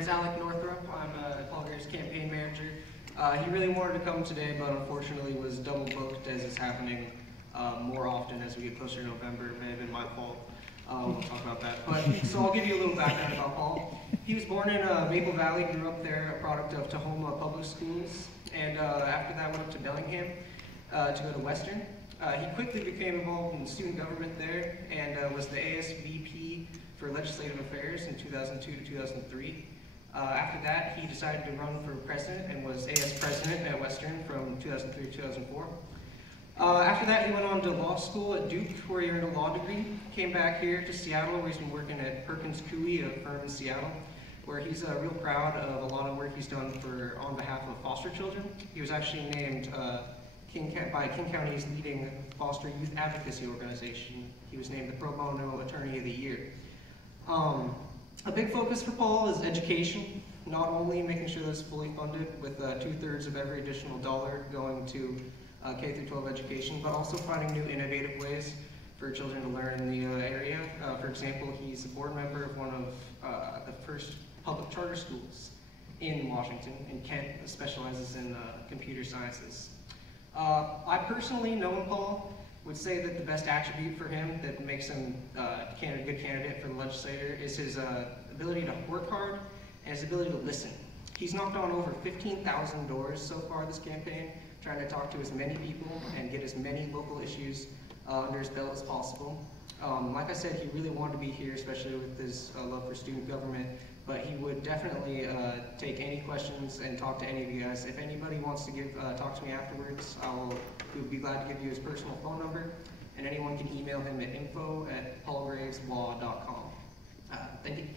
name's Alec Northrup. I'm Paul Graves' campaign manager. He really wanted to come today, but unfortunately was double booked as is happening more often as we get closer to November. It may have been my fault. We'll talk about that. But so I'll give you a little background about Paul. He was born in Maple Valley, grew up there, a product of Tahoma Public Schools, and after that went up to Bellingham to go to Western. He quickly became involved in student government there and was the ASVP for Legislative Affairs in 2002 to 2003. After that, he decided to run for president and was AS president at Western from 2003 to 2004. After that, he went on to law school at Duke, where he earned a law degree. Came back here to Seattle, where he's been working at Perkins Coie, a firm in Seattle, where he's real proud of a lot of work he's done on behalf of foster children. He was actually named by King County's leading foster youth advocacy organization. He was named the Pro Bono Attorney of the Year. A big focus for Paul is education, not only making sure that it's fully funded with 2/3 of every additional dollar going to K through 12 education, but also finding new innovative ways for children to learn in the area. For example, he's a board member of one of the first public charter schools in Washington, in Kent, that specializes in computer sciences. I personally, knowing Paul, would say that the best attribute for him that makes him a good candidate for the legislator is his ability to work hard and his ability to listen. He's knocked on over 15,000 doors so far this campaign, trying to talk to as many people and get as many local issues under his belt as possible. Like I said, he really wanted to be here, especially with his love for student government, but he would definitely take any questions and talk to any of you guys. If anybody wants to talk to me afterwards, we'll be glad to give you his personal phone number, and anyone can email him at info@paulgraveslaw.com. Thank you.